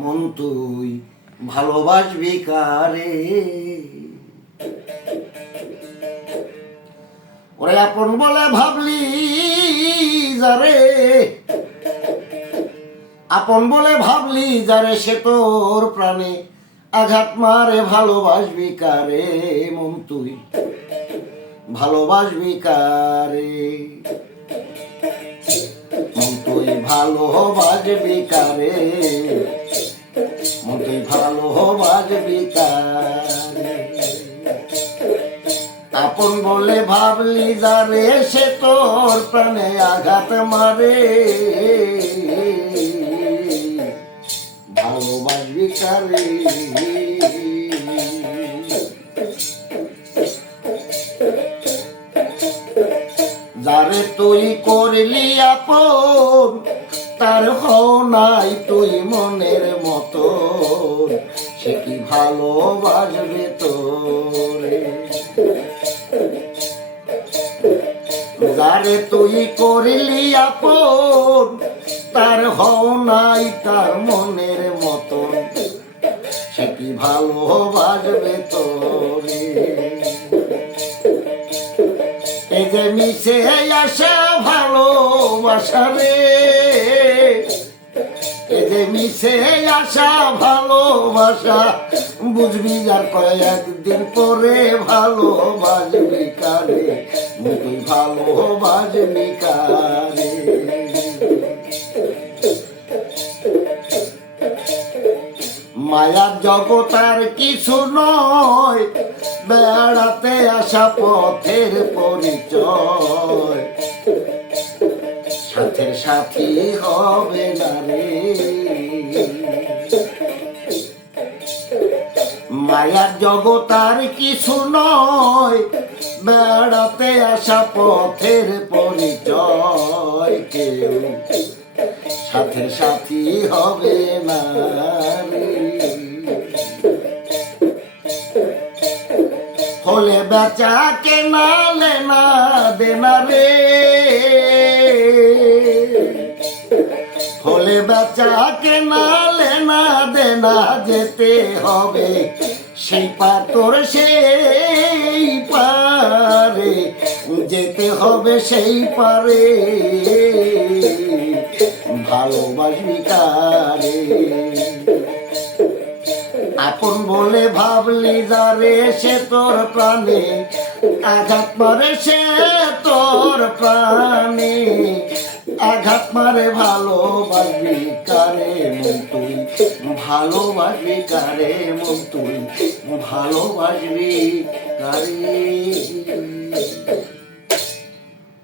মন তুই ভালোবাসবি কারে? ওরে আপন বলে ভাবলি যারে? আপন বলে ভাবলি যারে সে তোর প্রাণে আঘাত মারে, ভালোবাসবি কারে মন তুই? ভালোবাসবি কারে? মন তুই ভালোবাসবি কারে? আপন বলে ভাবলি, যারে সে তোর প্রাণে আঘাত মারে। ভালোবাসবি কারে? যারে তুই করলি আপন তার হও নাই তুই মনের মতো। সে কি ভালোবাসবে তোরে? যারে তুই করিলি আপন, তার হও নাই তার মনের মতন। সে কি ভালোবাসবে তোরে? এই যে মিশে আসা ভালোবাসা রে। যে মিশে আসা ভালোবাসা। বুঝবি যার কয়েকদিন পরে ভালোবাসবি কারে। তুই ভালোবাসবি কারে। মায়ার জগৎ আর কিছু নয়, বেড়াতে আসা পথের পরিচয়। সাথে সাথী হবে মায়ার জগৎ আর কিছু নয়। বেড়াতে আসা পথের পরিচয় কেউ। সাথে সাথী হবে না হলে বেচা কেনা লেনা দেনা রে। হলে বেচা কেনা লেনা দেনা যেতে হবে। সেই পাতর সেই পারে। যেতে হবে সেই পারে। ভালোবাসবি কারে। আপন বলে ভাবলি যারে সে তোর প্রাণে। আঘাত মারে সে তোর প্রাণে। আঘাত মারে ভালোবাসবি কারে মন তুই ভালোবাসবি কারে মন তুই ভালোবাসবি কারে?